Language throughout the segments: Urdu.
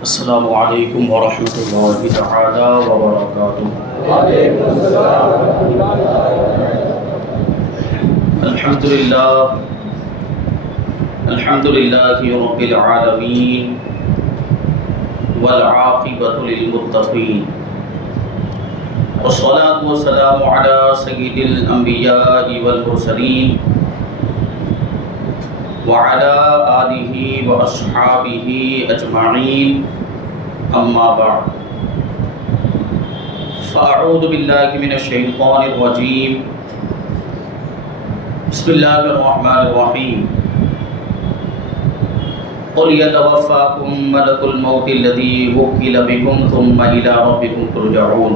السلام علیکم ورحمۃ اللہ تعالی وبرکاتہ۔ الحمد للہ رب العالمین والعاقبۃ للمتقین، والصلاۃ والسلام علی سید الانبیاء والمرسلین وعلى آلہ واصحابہ اجمعین، اما بعد فاعوذ باللہ من الشیطان الرجیم، بسم اللہ الرحمن الرحیم۔ قل یتوفاکم ملک الموت الذی وکل بکم ثم الی ربکم ترجعون۔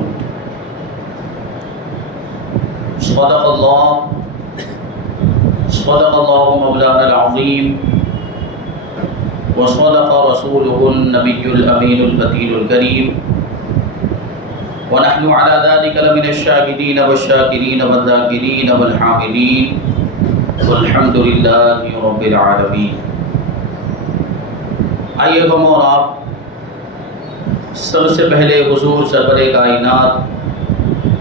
صدق اللہ مولانا العظیم وصدق رسولہ النبی الامین القدیر الکریم، ونحن على ذلك لمن الشاهدین والشاکرین والذاکرین والحامدین، والحمد للہ رب العالمین۔ آئیے ہم اور آپ سب سے پہلے حضور سرور کائنات،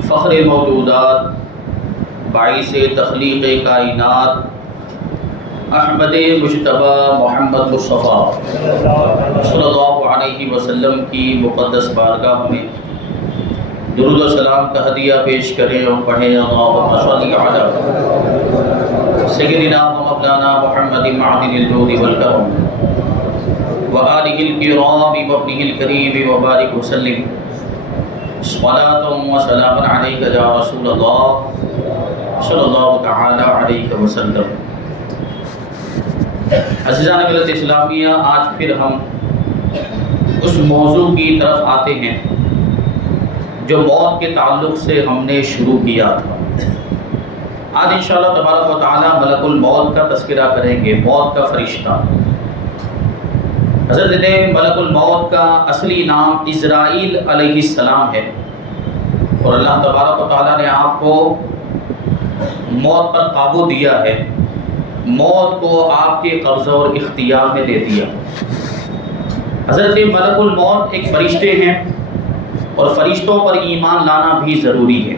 فخر موجودات، باعث تخلیق کائنات، احمد مجتبی محمد مصطفیٰ صلی اللہ علیہ وسلم کی مقدس بارگاہ میں درود و سلام کا ہدیہ پیش کریں اور پڑھیں، اللہم صل علی سیدنا و مولانا محمد معدن الجود والکرم وآلہ الکرام وابنہ الکریم وبارک وسلم، صلاۃ و سلام علیک یا رسول اللہ صلی اللہ تعالی علیہ وسلم۔ عزیزان ملت اسلامیہ، آج پھر ہم اس موضوع کی طرف آتے ہیں جو موت کے تعلق سے ہم نے شروع کیا تھا۔ آج انشاءاللہ تبارک و تعالی ملک الموت کا تذکرہ کریں گے، موت کا فرشتہ۔ حضرت ملک الموت کا اصلی نام عزرائیل علیہ السلام ہے، اور اللہ تبارک و تعالی نے آپ کو موت پر قابو دیا ہے، موت کو آپ کے قبضہ اور اختیار میں دے دیا۔ حضرت ملک الموت ایک فرشتے ہیں، اور فرشتوں پر ایمان لانا بھی ضروری ہے۔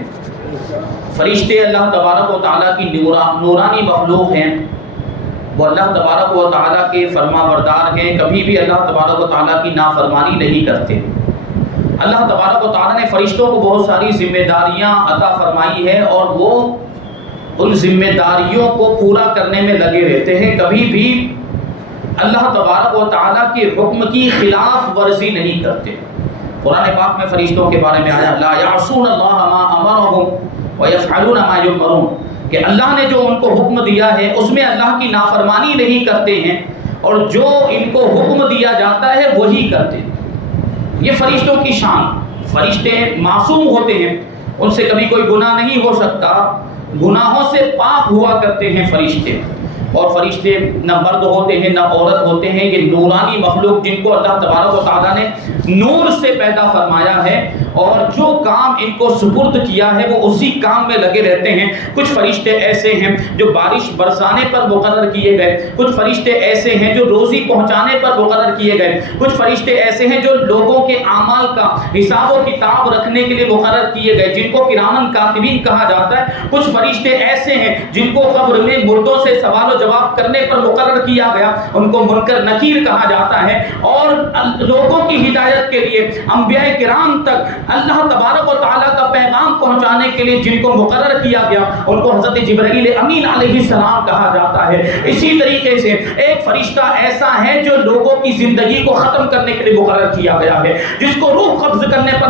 فرشتے اللہ تبارک و تعالیٰ کی نورانی مخلوق ہیں، وہ اللہ تبارک و تعالیٰ کے فرما بردار ہیں، کبھی بھی اللہ تبارک و تعالیٰ کی نافرمانی نہیں کرتے۔ اللہ تبارک و تعالیٰ نے فرشتوں کو بہت ساری ذمہ داریاں عطا فرمائی ہے، اور وہ ان ذمہ داریوں کو پورا کرنے میں لگے رہتے ہیں، کبھی بھی اللہ تبارک و تعالیٰ کے حکم کی خلاف ورزی نہیں کرتے۔ قرآن پاک میں فرشتوں کے بارے میں آیا لا یعصون اللہ ما امرهم ویفعلون ما یؤمرون، کہ اللہ نے جو ان کو حکم دیا ہے اس میں اللہ کی نافرمانی نہیں کرتے ہیں، اور جو ان کو حکم دیا جاتا ہے وہی کرتے ہیں۔ یہ فرشتوں کی شان۔ فرشتے معصوم ہوتے ہیں، ان سے کبھی کوئی گناہ نہیں ہو سکتا، گناہوں سے پاک ہوا کرتے ہیں فرشتے۔ اور فرشتے نہ مرد ہوتے ہیں نہ عورت ہوتے ہیں، یہ نورانی مخلوق جن کو اللہ تبارک و تعالیٰ نے نور سے پیدا فرمایا ہے، اور جو کام ان کو سپرد کیا ہے وہ اسی کام میں لگے رہتے ہیں۔ کچھ فرشتے ایسے ہیں جو بارش برسانے پر مقرر کیے گئے، کچھ فرشتے ایسے ہیں جو روزی پہنچانے پر مقرر کیے گئے، کچھ فرشتے ایسے ہیں جو لوگوں کے اعمال کا حساب و کتاب رکھنے کے لیے مقرر کیے گئے، جن کو کرامن کاتبین کہا جاتا ہے۔ کچھ فرشتے ایسے ہیں جن کو قبر میں مردوں سے سوال و جواب کرنے پر مقرر کیا گیا، ان کو منکر نکیر کہا جاتا ہے۔ اور لوگوں کی ہدایت کے لیے انبیاء کرام تک اللہ تبارک و تعالیٰ کا پیغام پہنچانے کے لیے جن کو مقرر کیا گیا، ان کو حضرت جبرائیل امین علیہ السلام کہا جاتا ہے۔ اسی طریقے سے ایک فرشتہ ایسا ہے جو لوگوں کی زندگی کو ختم کرنے کے لیے مقرر کیا گیا ہے، جس کو روح قبض کرنے پر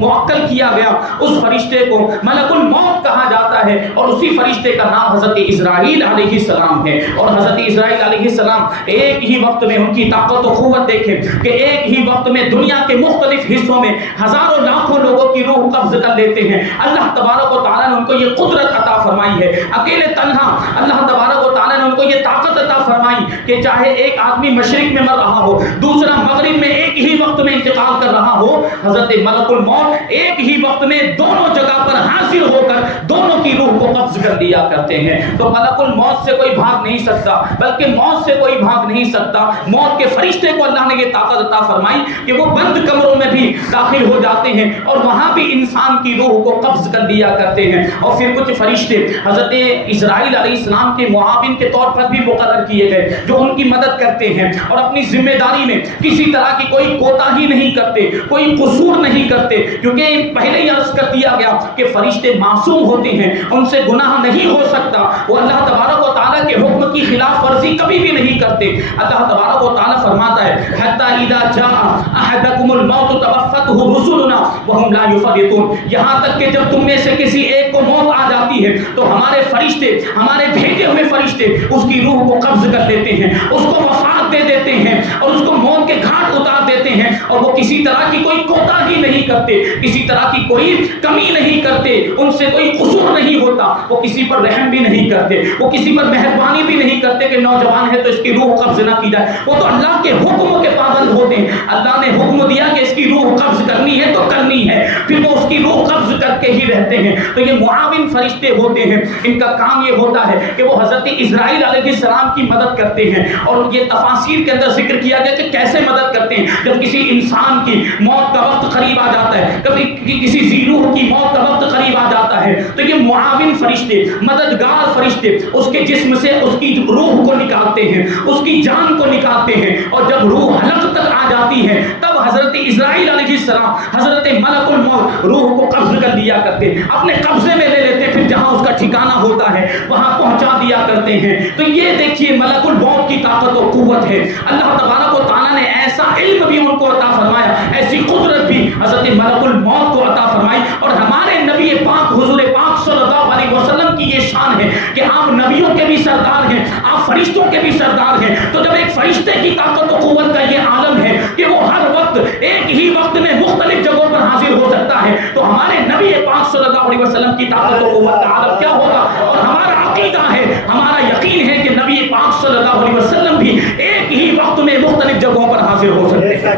موکل کیا گیا، اس فرشتے کو ملک الموت کہا جاتا ہے، اور اسی فرشتے کا نام حضرت عزرائیل علیہ السلام ہے۔ اور حضرت عزرائیل علیہ السلام ایک ہی وقت میں، ان کی طاقت و قوت دیکھیں کہ ایک ہی وقت میں دنیا کے مختلف حصوں میں ہزاروں لاکھوں لوگوں کی روح قبض کر لیتے ہیں۔ اللہ تبارک و تعالیٰ نے ان کو یہ قدرت عطا فرمائی ہے، اکیلے تنہا اللہ تبارک و تعالیٰ نے ان کو یہ طاقت عطا فرمائی کہ چاہے ایک آدمی مشرق میں مر رہا ہو، دوسرا مغرب میں، ایک ہی وقت میں انتقال کر رہا ہو، حضرت ملک الموت ایک ہی وقت میں دونوں جگہ پر حاضر ہو کر دونوں کی روح کو قبض کر لیا کرتے ہیں۔ تو ملک الموت سے کوئی بھاگ نہیں سکتا، بلکہ موت سے کوئی بھاگ نہیں سکتا۔ موت کے فرشتے کو اللہ نے یہ طاقت عطا فرمائی کہ وہ بند کمروں میں بھی داخل ہو جاتے ہیں اور وہاں بھی انسان کی روح کو قبض کر لیا کرتے ہیں۔ اور پھر کچھ فرشتے حضرت اسرائیل علیہ السلام کے معاون کے طور پر بھی مقرر کیے گئے جو ان کی مدد کرتے ہیں اور اپنی ذمہ داری میں کسی طرح کی کوئی کوتاہی نہیں کرتے، کوئی قصور نہیں کرتے، کیونکہ پہلے ہی عرض کر دیا گیا کہ فرشتے معصوم ہوتے ہیں، ان سے گناہ نہیں ہو سکتا، وہ اللہ تبارک و تعالیٰ کے حکم کی خلاف ورزی کبھی بھی نہیں کرتے۔ اللہ تبارک و تعالیٰ فرماتا ہے حتی اذا جاء احدکم الموت توفتہ رسلنا وهم لا يفرطون، یہاں تک کہ جب تم میں سے کسی ایک کو موت آ جاتی ہے تو ہمارے فرشتے، ہمارے بھیجے ہوئے فرشتے اس کی روح کو قبض کر لیتے ہیں، اس کو وفات دے دیتے ہیں اور اس کو موت کے گھاٹ اتار دیتے ہیں، اور وہ کسی طرح کی کوئی کوتاہی نہیں کرتے، کسی طرح کی کوئی کمی نہیں کرتے، ان سے کوئی قصور نہیں ہوتا، وہ کسی پر رحم بھی نہیں کرتے، وہ کسی پر مہربانی بھی نہیں کرتے کہ نوجوان ہے تو اس کی روح قبض نہ کی جائے، وہ تو اللہ کے حکم کے پابند ہوتے ہیں۔ اللہ نے حکم دیا کہ اس کی روح قبض کرنی ہے تو کرنی ہے، پھر وہ اس کی روح قبض کر کے ہی رہتے ہیں۔ تو یہ معاون فرشتے ہوتے ہیں، ان کا کام یہ ہوتا ہے کہ وہ حضرت اسرائیل علیہ السلام کی مدد کرتے ہیں، اور یہ تفاسیر کے اندر ذکر کیا گیا کہ کیسے مدد کرتے ہیں۔ جب کسی انسان کی موت کا وقت قریب آ جاتا ہے، کبھی کسی ذی روح کی موت کا وقت قریب آ جاتا ہے، تو یہ معاون فرشتے، مددگار فرشتے اس کے جسم سے اس کی روح کو نکالتے ہیں، اس کی جان کو نکالتے ہیں، اور جب روح حلق تک آ جاتی ہے تب حضرت اسرائیل علیہ السلام، حضرت ملک الموت روح کو قبض کر لیا کرتے ہیں، اپنے قبضے میں لے لیتے، پھر جہاں اس کا ٹھکانہ ہوتا ہے وہاں پہنچا دیا کرتے ہیں۔ تو یہ دیکھیے ملک الموت کی طاقت و قوت ہے۔ اللہ تبارک و تعالیٰ نے ایسا علم بھی ان کو عطا فرمایا، ایسی قدرت بھی حضرت ملک الموت کو عطا فرمائی۔ اور ہمارے نبی پاک حضور پاک صلی اللہ علیہ وسلم کی یہ شان ہے کہ آپ نبیوں کے بھی سردار ہیں، آپ فرشتوں کے بھی سردار ہیں۔ تو جب ایک فرشتے کی طاقت و قوت کا یہ عالم ہے کہ وہ ہر وقت ایک ہی وقت میں مختلف جگہوں پر حاضر ہو سکتا ہے، تو ہمارے نبی پاک صلی اللہ علیہ وسلم کی طاقت و قوت کا عالم کیا ہوگا؟ اور ہمارا عقیدہ ہے، ہمارا یقین ہے کہ نبی پاک صلی اللہ علیہ وسلم بھی ایک ہی وقت میں مختلف جگہوں پر حاضر ہو سکتے ہیں۔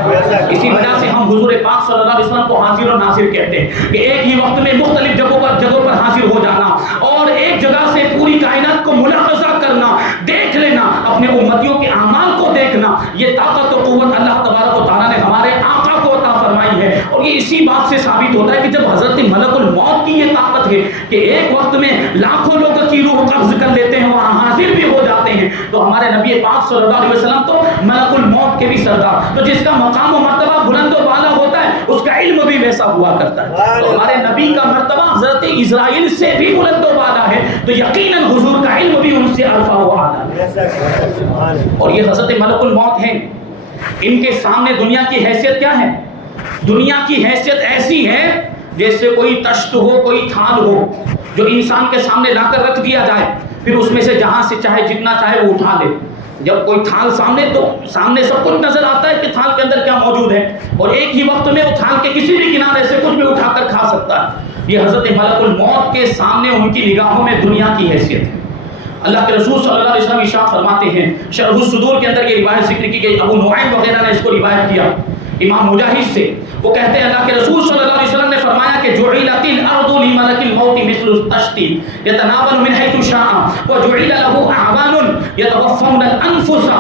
اسی وجہ سے ہم حضور پاک صلی اللہ علیہ وسلم کو حاضر و ناظر کہتے ہیں کہ ایک ہی وقت میں مختلف جگہوں پر حاضر ہو جانا اور ایک جگہ سے پوری کائنات کو ملاحظہ کرنا، دیکھ لینا، اپنے امتیوں کے اعمال کو دیکھنا، یہ طاقت و قوت اللہ تبارک و تعالیٰ نے ہمارے آقا کو عطا فرمائی ہے۔ اور یہ اسی بات سے ثابت ہوتا ہے کہ جب حضرت ملک الموت کی یہ طاقت ہے کہ ایک وقت میں لاکھوں لوگوں کی روح قبض کر لیتے ہیں، وہاں حاضر بھی ہو جاتے ہیں، تو ہمارے نبی پاک صلی اللہ علیہ وسلم تو ملک الموت کے بھی سردار، تو جس کا مقام و مرتبہ بلند و بالا ہوتا ہے اس کا علم بھی ویسا ہوا کرتا ہے۔ تو ہمارے نبی کا مرتبہ حضرت اسرائیل سے بھی بلند و بالا ہے، تو یقیناً حضور کا علم بھی ان سے عرفہ و اعلیٰ ہے۔ اور یہ حضرت ملک الموت ہیں، ان کے سامنے دنیا کی حیثیت کیا ہے؟ دنیا کی حیثیت ایسی ہے جیسے کوئی تشت ہو، کوئی تھال ہو جو انسان کے سامنے لا کر رکھ دیا جائے، پھر اس میں سے جہاں سے چاہے جتنا چاہے وہ اٹھا لے۔ جب کوئی تھال سامنے، تو سامنے سب کچھ نظر آتا ہے کہ تھال کے اندر کیا موجود ہے، اور ایک ہی وقت میں وہ تھال کے کسی بھی کنارے سے کچھ بھی اٹھا کر کھا سکتا ہے۔ یہ حضرت ملک الموت کے سامنے ان کی نگاہوں میں دنیا کی حیثیت ہے۔ اللہ کے رسول صلی اللہ علیہ وسلم ارشاد فرماتے ہیں، شرح الصدور کے اندر یہ روایت ذکر کی گئی، ابو نعیم وغیرہ نے اس کو روایت کیا امام مجاہد سے، وہ کہتے ہیں اللہ کے رسول صلی اللہ علیہ وسلم نے فرمایا کہ جعلت الارض لملک الموت مثل الطشت يتناول من حيث شاء وجعل له اعوان يتوفون الانفس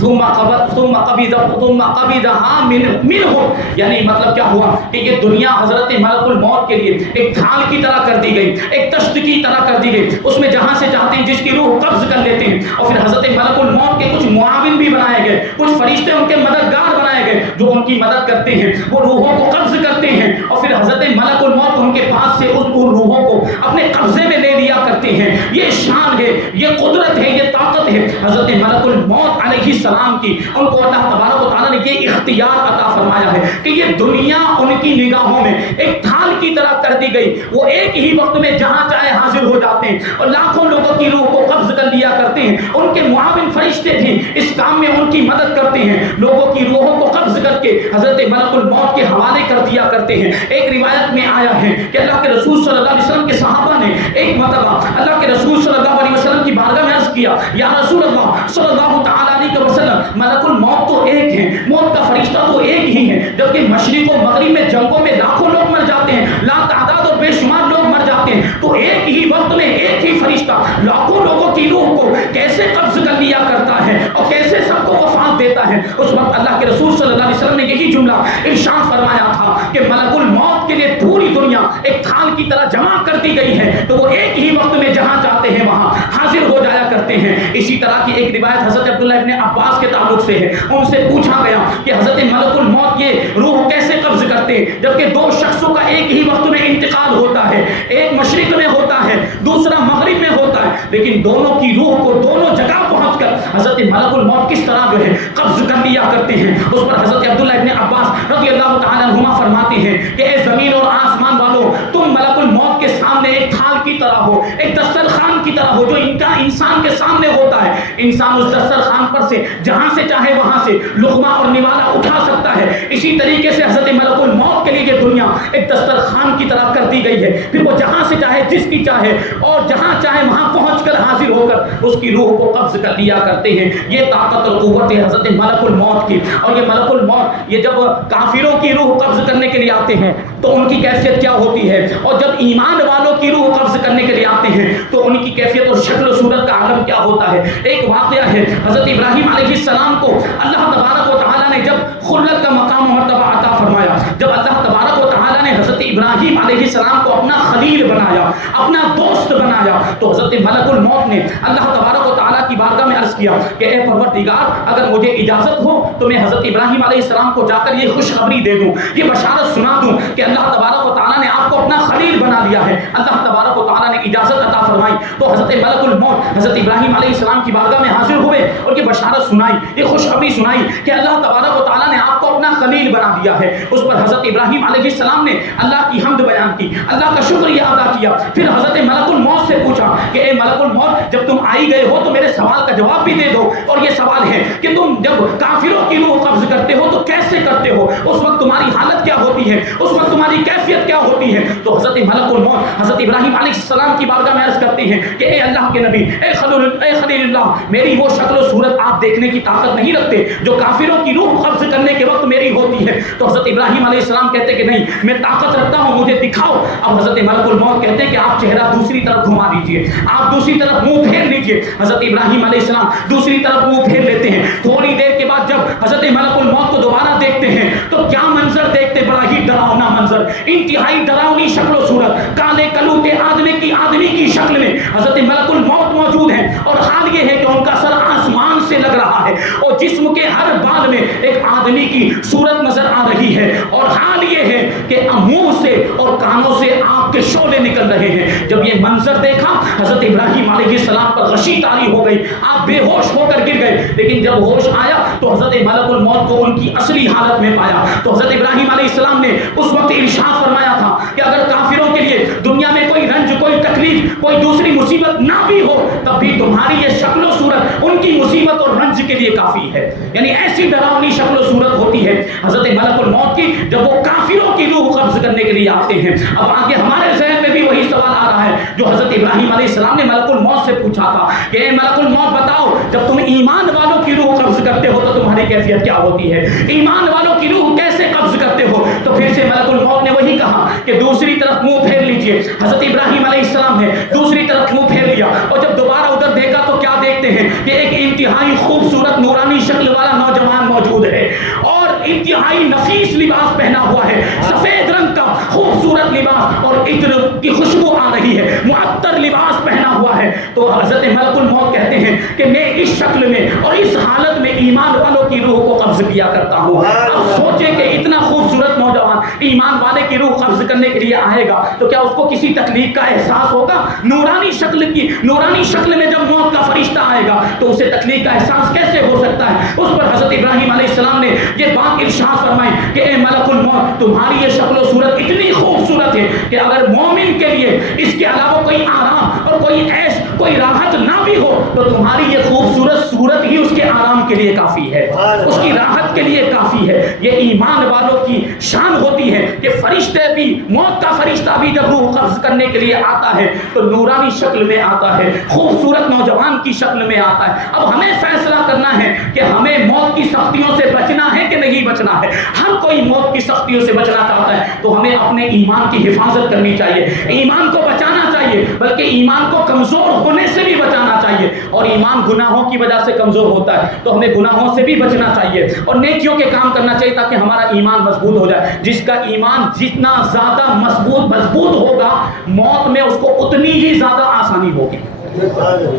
ثم قبضها منه، یعنی مطلب کیا ہوا کہ یہ دنیا حضرت ملک الموت کے لیے ایک تھال کی طرح کر دی گئی، ایک تشت کی طرح کر دی گئی، اس میں جہاں سے چاہتے ہیں جس کی روح قبض کر لیتے ہیں۔ اور پھر حضرت ملک الموت کے کچھ معاون بھی بنائے گئے، کچھ فرشتے ان کے مددگار بنائے گئے جو ان کی مدد کرتے ہیں، وہ روحوں کو قبض کرتے ہیں، اور پھر حضرت ملک الموت ان کے پاس سے ان روحوں کو اپنے قبضے میں لے لیا کرتے ہیں۔ یہ شان ہے، یہ قدرت ہے، یہ طاقت ہے حضرت ملک الموت علیہ السلام کی۔ ان کو اللہ تبارک و تعالیٰ نے یہ اختیار عطا فرمایا ہے کہ یہ دنیا ان کی نگاہوں میں ایک تھال کی طرح کر دی گئی، وہ ایک ہی وقت میں جہاں چاہے حاضر ہو جاتے ہیں اور لاکھوں لوگوں کی روح کو قبض کر لیا کرتے ہیں۔ ان کے معاون فرشتے بھی اس کام میں ان کی مدد کرتے ہیں، لوگوں کی روحوں کو قبض کر کے حضرت ملک الموت کے حوالے کر دیا کرتے ہیں۔ ایک روایت میں آیا ہے کہ اللہ کے رسول صلی اللہ علیہ وسلم کے صحابہ نے ایک مرتبہ اللہ کے رسول صلی اللہ علیہ وسلم کی بارگاہ میں عرض کیا، یا رسول اللہ صلی اللہ تعالیٰ علیہ وسلم، ملک الموت تو ایک ہے، موت کا فرشتہ تو ایک ہی ہے، جبکہ مشرق و مغرب میں جنگوں میں لاکھوں لوگ مر جاتے ہیں، لا تعداد اور بے شمار لوگ مر جاتے ہیں، تو ایک ہی وقت میں ایک ہی فرشتہ لاکھوں لوگوں کی روح کو کیسے قبض کر لیا کرتا ہے اور کیسے سب کو وفات دیتا ہے؟ اس وقت اللہ کے رسول صلی اللہ علیہ وسلم نے یہی جملہ ارشاد فرمایا تھا کہ ملک الموت کے لیے پوری دنیا ایک تھال کی طرح جمع کر دی گئی ہے، تو وہ ایک ہی وقت میں جہاں چاہتے ہیں وہاں حاضر ہو جایا کرتے ہیں۔ اسی طرح کی ایک روایت حضرت عبداللہ ابن عباس کے تعلق سے ہے، ان سے پوچھا گیا کہ حضرت ملک الموت یہ روح کیسے قبض کرتے ہیں جبکہ دو شخصوں کا ایک ہی وقت میں انتقال ہوتا ہے، ایک مشرق میں ہوتا ہے دوسرا مغرب میں ہوتا ہے، لیکن دونوں کی روح کو دونوں جگہ پہنچ کر حضرت ملک الموت کس طرح جو ہے قبض کر لیا کرتے ہیں؟ اس پر حضرت عبداللہ ابن عباس رضی اللہ تعالیٰ عنہما فرماتے ہیں کہ اے زمین اور آسمان والوں، تم ملک الموت کے سامنے ایک تھال کی طرح ہو، ایک دسترخوان کی طرح ہو جو انسان کے سامنے ہوتا ہے۔ انسان اس دسترخوان پر سے جہاں سے چاہے وہاں سے لقمہ اور نوالا اٹھا سکتا ہے۔ اسی طریقے سے حضرت ملک الموت کے لیے یہ دنیا ایک دسترخوان کی طرح کر دی گئی ہے، پھر وہ جہاں سے چاہے جس کی چاہے اور جہاں چاہے وہاں پہنچ کر حاضر ہو کر اس کی روح کو قبض کر لیا کرتے ہیں۔ یہ طاقت اور قوت ہے حضرت ملک الموت کی۔ اور یہ ملک الموت یہ جب کافروں کی روح قبض کرنے کے لیے آتے ہیں تو ان کی کیفیت کیا ہوتی ہے، اور جب ایمان والوں کی روح قبض کرنے کے لیے آتے ہیں تو ان کی کیفیت اور شکل و صورت کا عالم کیا ہوتا ہے۔ ایک واقعہ ہے، حضرت ابراہیم علیہ السلام کو اللہ تبارک و تعالیٰ نے جب خلت کا مقام و مرتبہ عطا فرمایا، جب اللہ تبارک و تعالیٰ نے حضرت ابراہیم علیہ السلام کو اپنا خلیل بنایا، اپنا دوست بنایا، تو حضرت ملک الموت نے اللہ تبارک و تعالیٰ کی بارگاہ میں عرض کیا کہ اے پروردگار، اگر مجھے اجازت ہو تو میں حضرت ابراہیم علیہ السلام کو جا کر یہ خوشخبری دے دوں، یہ بشارت سنا دوں کہ اللہ تبارک و تعالیٰ نے آپ کو اپنا خلیل بنا لیا ہے۔ اللہ تبارک و تعالیٰ نے اجازت عطا فرمائی تو حضرت ملک الموت حضرت ابراہیم علیہ السلام کی بارگاہ میں حاضر ہوئے اور یہ بشارت سنائی، یہ خوشخبری سنائی کہ اللہ تبارک و تعالیٰ نے آپ کو اپنا خلیل بنا دیا ہے۔ اس پر حضرت ابراہیم علیہ السلام نے اللہ کی حمد بیان کی، اللہ کا شکریہ ادا کیا، پھر حضرت ملک الموت سے پوچھا کہ اے ملک الموت، جب تم آئی گئے ہو تو میرے سوال کا جواب بھی دے دو، اور یہ سوال ہے کہ تم جب کافروں کی روح قبض کرتے ہو تو کیسے کرتے ہو، اس وقت تمہاری حالت کیا ہوتی ہے، اس وقت تمہاری کیفیت کیا ہوتی ہے؟ تو حضرت ملک الموت حضرت ابراہیم علیہ السلام کی بارگاہ میں عرض کرتے ہیں کہ اے اللہ کے نبی، اے خلیل اللہ، میری وہ شکل و صورت آپ دیکھنے کی طاقت نہیں رکھتے جو کافروں کی روح قبض کرنے کے وقت میری ہوتی ہے۔ تو حضرت ابراہیم علیہ السلام کہتے کہ نہیں، میں طاقت رکھتا ہوں، مجھے دکھاؤ۔ اب حضرت ملک الموت کہتے ہیں کہ آپ چہرہ دوسری طرف گھما دیجئے، آپ دوسری طرف منہ پھیر لیجئے۔ حضرت ابراہیم علیہ السلام دوسری طرف منہ پھیر لیتے ہیں۔ تھوڑی دیر کے بعد جب حضرت ملک الموت کو دوبارہ دیکھتے ہیں تو کیا منظر دیکھتے، بڑا ہی ڈراؤنا منظر، انتہائی ڈراؤنی شکل و صورت، کالے کلوٹے آدمی کی شکل میں حضرت ملک الموت موجود ہیں، اور حال یہ ہے کہ ان کا سر آسمان سے لگ رہا ہے اور جسم کے ہر بال میں ایک آدمی کی صورت نظر آ رہی ہے، اور حال یہ ہے کہ منہ سے اور کانوں سے آگ کے شعلے نکل رہے ہیں۔ جب یہ منظر دیکھا حضرت ابراہیم علیہ السلام پر غشی طاری ہو گئی، آپ بے ہوش ہو کر گر گئے، لیکن جب ہوش آیا تو حضرت ملک الموت کو ان کی اصلی حالت میں پایا۔ تو حضرت ابراہیم علیہ السلام نے اس وقت ارشاد فرمایا تھا کہ اگر کافروں کے لیے دنیا میں کوئی رنج، کوئی تکلیف، کوئی دوسری مصیبت نہ بھی ہو تب بھی تمہاری یہ شکل و صورت ان کی مصیبت اور رنج کے لیے کافی ہے۔ یعنی ایسی ڈراؤنی شکل و صورت ہوتی ہے حضرت ملک الموت کی جب وہ کافروں کی روح قبض کرنے کے لیے آتے ہیں۔ اب آگے ہمارے ذہن میں بھی وہی سوال آ رہا ہے جو حضرت ابراہیم علیہ السلام نے ملک الموت سے پوچھا تھا کہ اے ملک الموت بتاؤ، جب تم ایمان والوں کی روح قبض کرتے ہو تو تمہاری کیفیت کیا ہوتی ہے؟ ایمان والوں کی روح کیسے قبض کرتے ہو؟ تو پھر سے ملک الموت نے وہی کہا کہ دوسری طرف منہ پھیر لیجئے۔ حضرت ابراہیم علیہ السلام نے دوسری طرف منہ پھیر لیا، اور جب دوبارہ ادھر دیکھا تو کیا دیکھتے ہیں کہ ایک انتہائی خوبصورت نورانی شکل والا نوجوان موجود ہے، اور انتہائی نفیس لباس پہنا ہوا ہے، سفید رنگ کا خوبصورت لباس، اور عطر کی خوشبو آ رہی ہے، معطر لباس پہنا ہوا ہے۔ تو حضرت ملک الموت کہتے ہیں کہ میں اس شکل میں اور اس حالت میں ایمان والوں کی روح کو قبض کیا کرتا ہوں۔ اب سوچیں کہ اتنا خوبصورت نوجوان ایمان والے کی روح قبض کرنے کے لیے آئے گا تو کیا اس کو کسی تکلیف کا احساس ہوگا؟ نورانی شکل میں جب موت کا فرشتہ آئے گا تو اسے تکلیف کا احساس کیسے ہو سکتا ہے؟ اس پر حضرت ابراہیم علیہ السلام نے یہ بات ارشاد فرمائی کہ اے ملک الموت، تمہاری یہ شکل و صورت اتنی خوبصورت ہے کہ اگر مومن کے لیے اس کے علاوہ کوئی آرام اور کوئی عیش، کوئی راحت نہ بھی ہو تو تمہاری یہ خوبصورت صورت ہی اس کے آرام کے لیے کافی ہے، اس کی راحت کے لیے کافی ہے۔ یہ ایمان والوں کی شان ہوتی ہے کہ فرشتے بھی، موت کا فرشتہ بھی جب روح قبض کرنے کے لیے آتا ہے تو نورانی شکل میں آتا ہے، خوبصورت نوجوان کی شکل میں آتا ہے۔ اب ہمیں فیصلہ کرنا ہے کہ ہمیں موت کی سختیوں سے بچنا ہے کہ نہیں بچنا ہے۔ ہر کوئی موت کی سختیوں سے بچنا چاہتا ہے تو ہمیں اپنے ایمان کی حفاظت کرنی چاہیے، ایمان کو بچانا چاہیے، بلکہ ایمان کو کمزور ہونے سے بھی بچانا چاہیے۔ اور ایمان گناہوں کی وجہ سے کمزور ہوتا ہے تو ہمیں گناہوں سے بھی بچنا چاہیے اور نیکیوں کے کام کرنا چاہیے تاکہ ہمارا ایمان مضبوط ہو جائے۔ جس کا ایمان جتنا زیادہ مضبوط ہوگا، موت میں اس کو اتنی ہی زیادہ آسانی ہوگی۔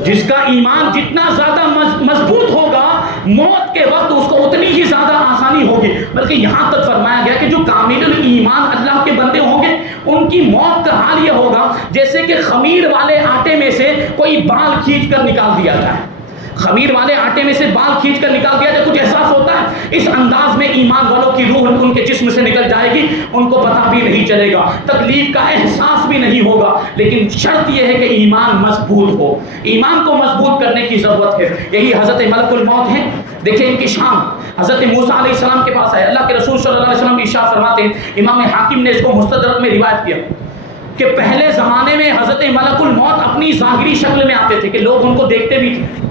جس کا ایمان جتنا زیادہ مضبوط ہوگا، موت کے وقت اس کو اتنی ہی زیادہ آسانی ہوگی۔ بلکہ یہاں تک فرمایا گیا کہ جو کامل ایمان اللہ کے بندے ہوں گے ان کی موت کا حال یہ ہوگا جیسے کہ خمیر والے آٹے میں سے کوئی بال کھینچ کر نکال دیا جائے۔ خمیر والے آٹے میں سے بال کھینچ کر نکال دیا جائے، کچھ احساس ہوتا ہے؟ اس انداز میں ایمان والوں کی روح ان کے جسم سے نکل جائے گی، ان کو پتہ بھی نہیں چلے گا، تکلیف کا احساس بھی نہیں ہوگا۔ لیکن شرط یہ ہے کہ ایمان مضبوط ہو، ایمان کو مضبوط کرنے کی ضرورت ہے۔ یہی حضرت ملک الموت ہے۔ دیکھیں ان کی شان، حضرت موسیٰ علیہ السلام کے پاس آئے، اللہ کے رسول صلی اللہ علیہ وسلم ارشاد فرماتے ہیں، امام حاکم نے اس کو مستدرک میں روایت کیا کہ پہلے زمانے میں حضرت ملک الموت اپنی ظاہری شکل میں آتے تھے کہ لوگ ان کو دیکھتے بھی تھے۔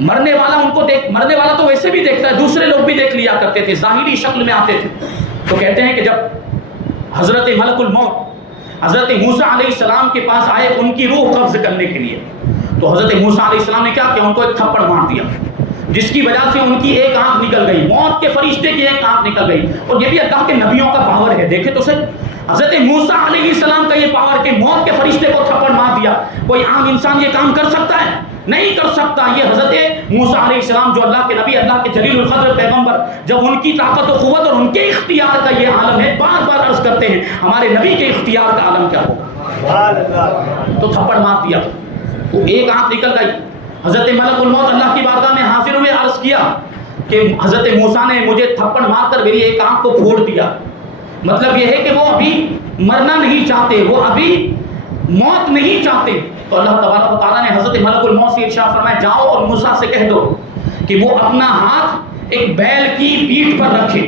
مرنے والا تو ویسے بھی دیکھتا ہے، دوسرے لوگ بھی دیکھ لیا کرتے تھے، ظاہری شکل میں آتے تھے۔ تو کہتے ہیں کہ جب حضرت ملک الموت حضرت موسیٰ علیہ السلام کے پاس آئے ان کی روح قبض کرنے کے لیے، تو حضرت موسیٰ علیہ السلام نے کیا کیا؟ ان کو ایک تھپڑ مار دیا جس کی وجہ سے ان کی ایک آنکھ نکل گئی، موت کے فرشتے کی ایک آنکھ نکل گئی۔ اور یہ بھی اللہ کے نبیوں کا پاور ہے، دیکھیں تو صحیح، حضرت موسیٰ علیہ السلام کا یہ پاور کہ موت کے فرشتے کو تھپڑ مار دیا۔ کوئی عام انسان یہ کام کر سکتا ہے؟ نہیں کر سکتا۔ یہ حضرت موسیٰ علیہ السلام جو اللہ کے نبی، اللہ کے جلیل القدر پیغمبر، جب ان کی طاقت و قوت اور ان کے اختیار کا یہ عالم ہے، بار بار عرض کرتے ہیں ہمارے نبی کے اختیار کا عالم کیا ہوگا؟ تو تھپڑ مار دیا تو ایک آنکھ نکل گئی۔ حضرت ملک الموت اللہ کی بارگاہ میں حاضر ہوئے، عرض کیا کہ حضرت موسیٰ نے مجھے تھپڑ مار کر میری ایک آنکھ کو پھوڑ دیا۔ مطلب یہ ہے کہ وہ ابھی مرنا نہیں چاہتے، وہ ابھی موت نہیں چاہتے۔ تو اللہ تبارک و تعالیٰ نے حضرت ملک الموت سے ارشاد فرمایا، جاؤ اور موسیٰ سے کہہ دو کہ وہ اپنا ہاتھ ایک بیل کی پیٹھ پر رکھے۔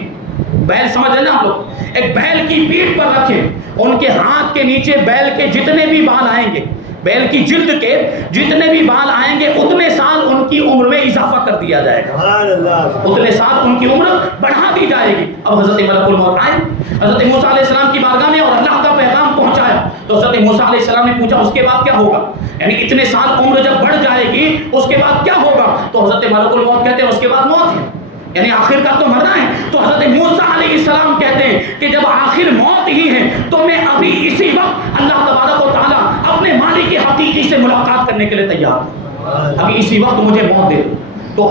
بیل سمجھ رہے نا ہم لوگ؟ ایک بیل کی پیٹھ پر رکھے، ان کے ہاتھ کے نیچے بیل کے جتنے بھی بال آئیں گے، بیل کی جلد کے جتنے بھی بال آئیں گے، اتنے سال ان کی عمر میں اضافہ کر دیا جائے گا، اتنے سال ان کی عمر بڑھا دی جائے گی۔ اب حضرت ملک الموت آئے حضرت موسیٰ علیہ السلام کی بارگاہ میں اور اللہ کا پیغام پہنچایا۔ تو حضرت موسیٰ علیہ السلام نے پوچھا اس کے بعد کیا ہوگا؟ یعنی اتنے سال عمر جب بڑھ جائے گی اس کے بعد کیا ہوگا؟ تو حضرت ملک الموت کہتے ہیں اس کے بعد موت ہے، یعنی آخر کا تو مرنا ہے۔ تو حضرت موسیٰ علیہ السلام کہتے ہیں کہ جب آخر موت ہی ہے تو میں ابھی اسی وقت اللہ تبارک و تعالیٰ اپنے مالک حقیقی سے ملاقات کرنے کے لیے تیار ہوں، ابھی اسی وقت مجھے موت دے دو۔ تو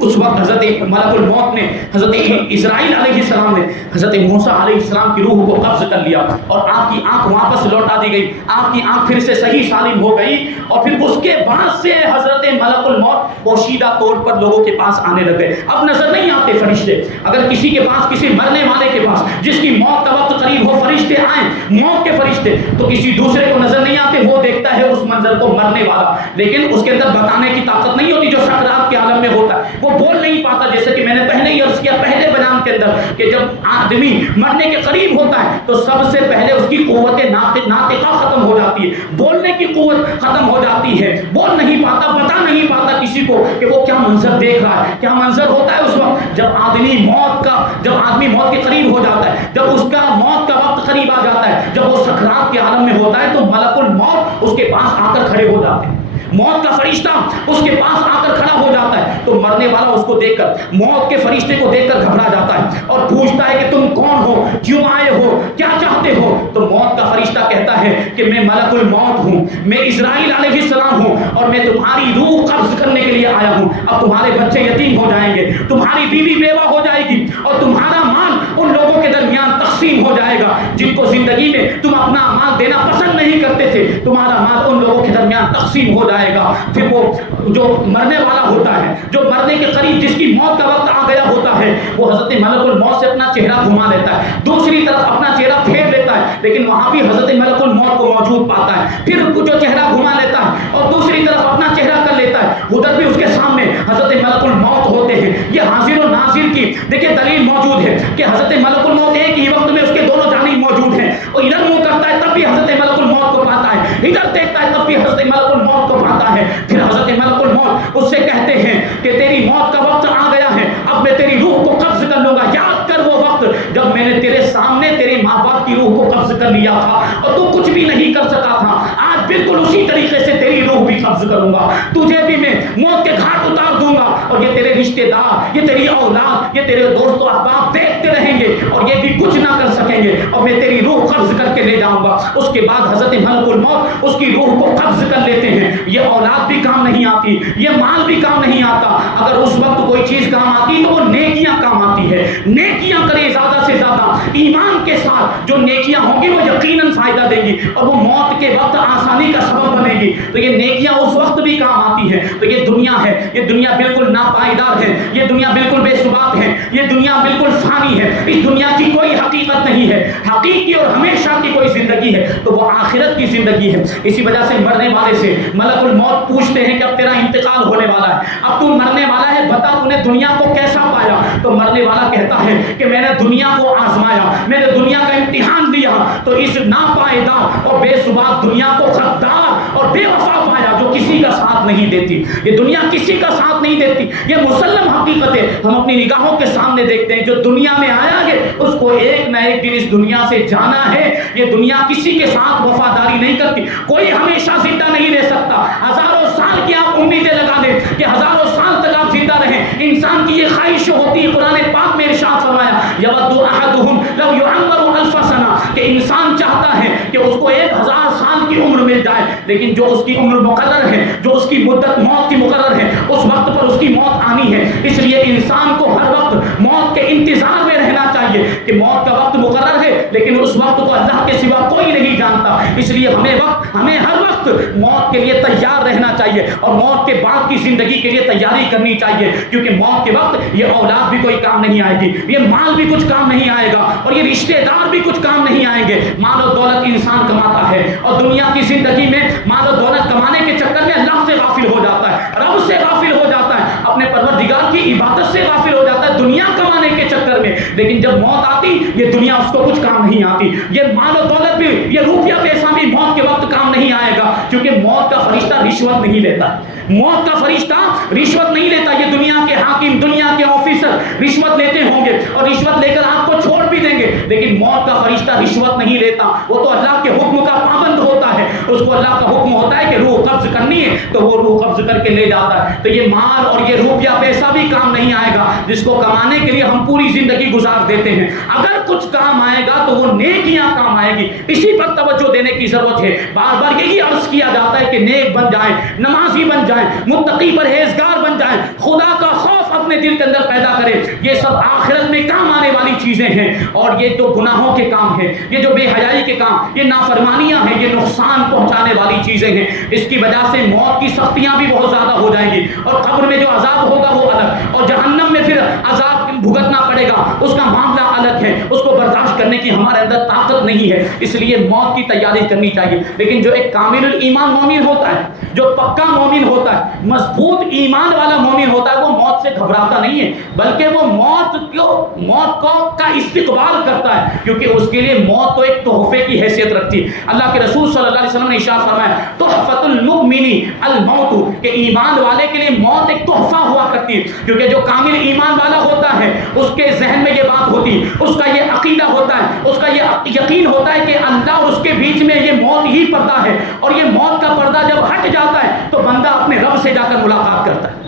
اس وقت حضرت ملک الموت نے، حضرت اسرائیل علیہ السلام نے حضرت موسیٰ علیہ السلام کی روح کو قبض کر لیا اور آپ کی آنکھ واپس لوٹا دی گئی، آپ کی آنکھ پھر سے صحیح سالم ہو گئی۔ اور پھر اس کے بعد سے حضرت ملک الموت پوشیدہ طور پر لوگوں کے پاس آنے لگے، اب نظر نہیں آتے فرشتے۔ اگر کسی کے پاس، کسی مرنے والے کے پاس جس کی موت کا وقت قریب ہو، فرشتے آئیں، موت کے فرشتے، تو کسی دوسرے کو نظر نہیں آتے، وہ دیکھتا ہے اس منظر کو مرنے والا، لیکن اس کے اندر بتانے کی طاقت نہیں ہوتی جو سکرات کے عالم میں ہوتا ہے، وہ بول نہیں پاتا۔ جیسے کہ میں نے پہلے ہی عرض کیا پہلے بیان کے اندر کہ جب آدمی مرنے کے قریب ہوتا ہے تو سب سے پہلے اس کی قوت ناطقہ ختم ہو جاتی ہے، بولنے کی قوت ختم ہو جاتی ہے، بول نہیں پاتا، بتا نہیں پاتا کسی کو کہ وہ کیا منظر دیکھ رہا ہے، کیا منظر ہوتا ہے اس وقت جب آدمی موت کے قریب ہو جاتا ہے، جب اس کا موت کا وقت قریب آ جاتا ہے، جب وہ سکرات کے عالم میں ہوتا ہے تو ملک الموت اس کے پاس آ کر کھڑے ہو جاتے ہیں، موت کا فرشتہ اس کے پاس آ کر کھڑا ہو جاتا ہے۔ تو مرنے والا اس کو دیکھ کر، موت کے فرشتے کو دیکھ کر گھبرا جاتا ہے اور پوچھتا ہے کہ تم کون ہو، کیوں آئے ہو، کیا چاہتے ہو؟ تو موت کا فرشتہ کہتا ہے کہ میں ملک الموت ہوں، میں اسرائیل علیہ السلام ہوں اور میں تمہاری روح قبض کرنے کے لیے آیا ہوں۔ اب تمہارے بچے یتیم ہو جائیں گے، تمہاری بیوی بیوہ ہو جائے گی اور تمہارا مال ان لوگوں کے درمیان تقسیم ہو جائے گا جن کو زندگی میں تم اپنا مال دینا پسند نہیں کرتے تھے، تمہارا مال ان لوگوں کے درمیان تقسیم ہو جائے گا۔ پھر وہ جو مرنے والا ہوتا ہے، جو مرنے کے قریب جس کی موت کا وقت آ گیا ہوتا ہے، وہ حضرت ملک الموت سے اپنا چہرہ گھما لیتا ہے، دوسری طرف اپنا چہرہ پھیر لیتا ہے، لیکن وہاں بھی حضرت ملک الموت کو موجود پاتا ہے۔ پھر جو چہرہ گھما لیتا ہے اور دوسری طرف اپنا چہرہ کر لیتا ہے، ادھر بھی اس کے سامنے حضرت ملک الموت ہوتے ہیں۔ یہ حاضر و ناظر کی دیکھیں دلیل موجود ہے کہ حضرت ملک الموت ایک ہی وقت میں اس کے دونوں جانب موجود ہیں، اور ادھر منہ کرتا ہے تب بھی حضرت ملک الموت کو پاتا ہے، ادھر دیکھتا ہے تب بھی حضرت ملک الموت کو پاتا ہے۔ پھر حضرت ملک الموت اس سے کہتے ہیں کہ تیری موت کا وقت آ گیا ہے، اب میں تیری روح کو قبض کر لوں گا، یاد کر وہ وقت جب میں نے تیرے سامنے تیرے ماں باپ کی روح کو قبض کر لیا تھا اور تو کچھ بھی نہیں کر سکا تھا، آج بالکل اسی طریقے سے تیری روح بھی قبض کروں گا، تجھے بھی میں موت کے گھاٹ اتار دوں گا، اور یہ تیرے رشتے دار، یہ تیری اولاد، یہ تیرے دوست و احباب دیکھتے رہیں گے اور یہ بھی کچھ نہ کر سکیں گے، اور میں تیری روح قبض کر کے لے جاؤں گا۔ اس کے بعد حضرت ملک الموت اس کی روح کو قبض کر لیتے ہیں۔ یہ اولاد بھی کام نہیں آتی، یہ مال بھی کام نہیں آتا، اگر اس وقت کوئی چیز کام آتی تو وہ نیکیاں کام آتی ہے۔ نیکیاں کریں زیادہ سے زیادہ، ایمان کے ساتھ جو نیکیاں ہوں گی وہ یقیناً فائدہ دیں گی اور وہ موت کے وقت آسانی کا سبب بنے گی، تو یہ نیکیاں اس وقت بھی کام آتی ہیں۔ تو یہ دنیا ہے، یہ دنیا بالکل ناپائیدار ہے، یہ دنیا بالکل بے ثبات ہے، یہ دنیا بالکل فانی ہے، اس دنیا کی کوئی حقیقت نہیں ہے، حقیقی اور ہمیشہ کی کوئی زندگی ہے تو وہ آخرت کی زندگی ہے۔ اسی وجہ سے مرنے والے سے ملک الموت پوچھتے ہیں کہ اب تیرا انتقال ہونے والا ہے، اب تو مرنے والا ہے، بتا تو نے دنیا کو کیسا پایا؟ تو مرنے والا کہتا ہے کہ میں نے دنیا کو آزمایا، میں نے دنیا کا امتحان لیا، تو اس ناپائیدار اور بے ثبات دنیا کو غدار اور بے وفا پایا جو کسی کا ساتھ نہیں دیتی۔ یہ دنیا کسی کا ساتھ نہیں دیتی، یہ مسلم حقیقت ہے، ہم اپنی نگاہوں کے سامنے دیکھتے ہیں۔ جو دنیا میں آیا ہے اس کو ایک نہ ایک دن اس دنیا سے جانا ہے۔ یہ دنیا کسی کے ساتھ وفاداری نہیں کرتی، کوئی ہمیشہ زندہ نہیں رہ سکتا۔ ہزاروں سال کی آپ امیدیں لگا دیں کہ ہزاروں سال تک آپ زندہ رہیں، انسان کی یہ خواہش ہوتی ہے۔ قرآن پاک میں ارشاد فرمایا یود احدہم لو یعمر الف سنہ، کہ انسان چاہتا ہے کہ اس کو 1000 سال کی عمر مل جائے، لیکن جو اس کی عمر مقرر ہے، جو اس کی مدت موت کی مقرر ہے، اس وقت پر اس کی موت آنی ہے۔ اس لیے انسان کو ہر وقت موت کے انتظار میں رہنا چاہیے کہ موت کا وقت مقرر ہے، لیکن اس وقت کو اللہ کے سوا کوئی نہیں جانتا، اس لیے ہمیں ہر وقت موت کے لیے تیار رہنا چاہیے اور موت کے بعد کی زندگی کے لیے تیاری کرنی چاہیے، کیونکہ موت کے وقت یہ اولاد بھی کوئی کام نہیں آئے گی، یہ مال بھی کچھ کام نہیں آئے گا، اور یہ رشتے دار بھی کچھ کام نہیں آئیں گے۔ مال و دولت انسان کماتا ہے اور دنیا کی زندگی میں مال و دولت کمانے کے چکر میں اللہ سے غافل ہو جاتا ہے، رب سے غافل ہو جاتا ہے، اپنے پروردگار کی عبادت سے غافل ہو جاتا ہے دنیا کمانے کے چکر میں۔ لیکن جب موت آتی یہ دنیا اس کو کچھ کام نہیں آتی، یہ مال و دولت بھی، یہ روپیہ پیسہ بھی موت کے وقت کام نہیں آئے گا، کیونکہ موت کا فرشتہ رشوت نہیں لیتا، موت کا فرشتہ رشوت نہیں لیتا۔ یہ دنیا کے حاکم، دنیا کے آفیسر رشوت لیتے ہوں گے اور رشوت لے کر آپ کو چھوڑ بھی دیں گے، لیکن موت کا فرشتہ رشوت نہیں لیتا، وہ تو اللہ کے حکم کا پابند ہوتا ہے، اس کو اللہ کا حکم ہوتا ہے کہ روح قبض کرنی ہے تو وہ روح قبض کر کے لے جاتا ہے۔ تو یہ مال اور یہ روپیہ پیسہ بھی کام نہیں آئے گا جس کو کمانے کے لیے ہم پوری زندگی گزار دیتے ہیں۔ اگر کچھ کام آئے گا تو وہ نیکیاں کام آئے گی، اسی پر توجہ دینے کی ضرورت ہے۔ بار بار یہی عرض کیا جاتا ہے کہ نیک بن جائیں، نمازی بن جائیں، متقی پرہیزگار بن جائیں، خدا کا خوف اپنے دل کے اندر پیدا کریں، یہ سب آخرت میں کام آنے والی چیزیں ہیں۔ اور یہ تو گناہوں کے کام ہیں، یہ جو بے حیائی کے کام، یہ نافرمانیاں ہیں، یہ نقصان پہنچانے والی چیزیں ہیں، اس کی وجہ سے موت کی سختیاں بھی بہت زیادہ ہو جائیں گی، اور قبر میں جو عذاب ہوگا وہ الگ، اور جہنم میں پھر عذاب بھگتنا پڑے گا، اس کا معاملہ الگ ہے، اس کو برداشت کرنے کی ہمارے اندر طاقت نہیں ہے، اس لیے موت کی تیاری کرنی چاہیے۔ لیکن جو ایک کامل الایمان مومن ہوتا ہے، جو پکا مومن ہوتا ہے، مضبوط ایمان والا مومن ہوتا ہے، وہ موت سے گھبراتا نہیں ہے، بلکہ وہ موت کا استقبال کرتا ہے، کیونکہ اس کے لیے موت تو ایک تحفے کی حیثیت رکھتی ہے۔ اللہ کے رسول صلی اللہ علیہ وسلم نے ارشاد فرمایا تحفۃ المؤمن الموت، کہ ایمان والے کے لیے موت ایک تحفہ ہوا کرتی ہے، کیونکہ جو کامل ایمان والا ہوتا ہے اس کے ذہن میں یہ بات ہوتی، اس کا یہ عقیدہ ہوتا ہے، اس کا یہ یقین ہوتا ہے کہ اللہ اور اس کے بیچ میں یہ موت ہی پردہ ہے، اور یہ موت کا پردہ جب ہٹ جاتا ہے تو بندہ اپنے رب سے جا کر ملاقات کرتا ہے۔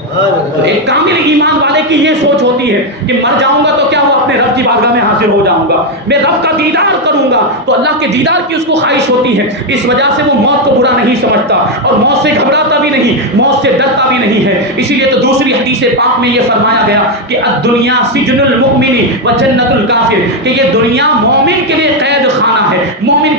تو ایک کامل ایمان والے کی یہ سوچ ہوتی ہے کہ مر جاؤں گا تو کیا وہ اپنے رب کی بارگاہ میں حاضر ہو جاؤں گا، میں رب کا دیدار کروں گا، تو اللہ کے دیدار کی اس کو خواہش ہوتی ہے، اس وجہ سے وہ موت کو برا نہیں سمجھتا اور موت سے گھبراتا بھی نہیں، موت سے ڈرتا بھی نہیں ہے۔ اسی لیے تو دوسری حدیث پاک میں یہ فرمایا گیا کہ الدنیا سجن المؤمن و جنت الکافر، کہ یہ دنیا مومن کے لیے قید خانہ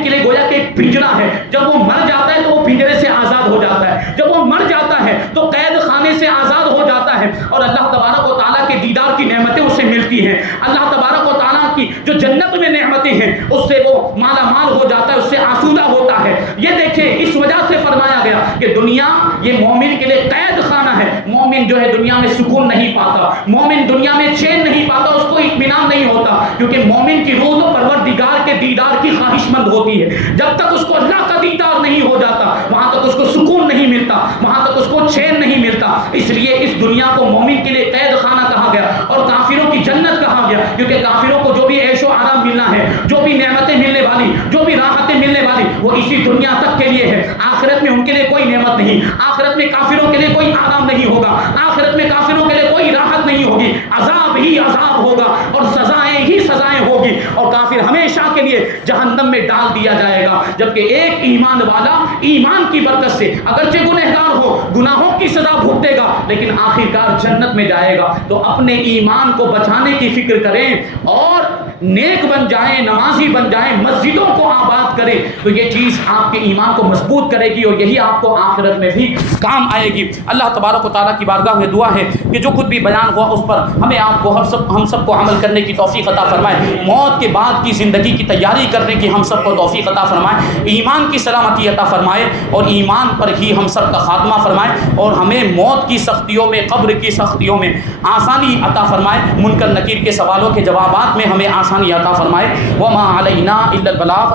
مومن کے لیے گویا کہ ایک پنجرا ہے، جب وہ مر جاتا ہے تو وہ پنجرے سے آزاد ہو جاتا ہے، جب وہ مر جاتا ہے تو قید خانے سے آزاد ہو جاتا ہے، اور اللہ تبارک و تعالیٰ کے دیدار کی نعمتیں اسے ملتی ہیں، اللہ تبارک و تعالیٰ کی جو جنت میں نعمتیں ہیں اس سے وہ مالا مال ہو جاتا ہے، اس سے آسودہ ہوتا ہے۔ یہ دیکھیں اس وجہ سے فرمایا گیا کہ دنیا یہ مومن کے لیے قید خانہ ہے۔ مومن جو ہے دنیا میں سکون نہیں پاتا، مومن دنیا میں چین نہیں پاتا، اس کو اطمینان نہیں ہوتا، کیونکہ مومن کی روح تو پروردگار کے دیدار کی خواہش مند ہوتی ہے۔ جب تک اس کو اللہ کا دیدار نہیں ہو جاتا وہاں تک اس کو سکون نہیں ملتا، وہاں تک اس کو چین نہیں ملتا۔ اس لیے اس دنیا کو مومن کے لیے قید خانہ کہا گیا اور کافروں کی جنت کہا گیا، کیونکہ کافروں کو جو بھی عیش و آرام ملنا ہے، جو بھی نعمتیں ملنے والی، جو بھی راحتیں ملنے والی، وہ اسی دنیا تک کے لیے ہے۔ آخرت میں ان کے لیے کوئی نعمت نہیں، آخرت میں کافروں کے لیے کوئی آرام نہیں ہوگا، آخرت میں کافروں کے لیے کوئی راحت نہیں ہوگی، عذاب ہی عذاب ہوگا اور سزائیں ہی سزائیں ہوگی، اور کافر ہمیشہ کے لیے جہنم میں ڈال دیا جائے گا۔ جبکہ ایک ایمان والا ایمان کی برکت سے اگرچہ گنہگار ہو، گناہوں کی سزا بھگتے گا، لیکن آخرکار جنت میں جائے گا۔ تو اپنے ایمان کو بچانے کی فکر کریں اور نیک بن جائیں، نمازی بن جائیں، مسجدوں کو آباد کریں، تو یہ چیز آپ کے ایمان کو مضبوط کرے گی اور یہی آپ کو آخرت میں بھی کام آئے گی۔ اللہ تبارک و تعالیٰ کی بارگاہ میں دعا ہے کہ جو کچھ بھی بیان ہوا اس پر ہمیں آپ کو ہم سب کو عمل کرنے کی توفیق عطا فرمائے، موت کے بعد کی زندگی کی تیاری کرنے کی ہم سب کو توفیق عطا فرمائے، ایمان کی سلامتی عطا فرمائے اور ایمان پر ہی ہم سب کا خاتمہ فرمائے، اور ہمیں موت کی سختیوں میں، قبر کی سختیوں میں آسانی عطا فرمائے، منکر نکیر کے سوالوں کے جوابات میں ہمیں آسانی عطا فرمائے۔ وما علینا الا البلاغ۔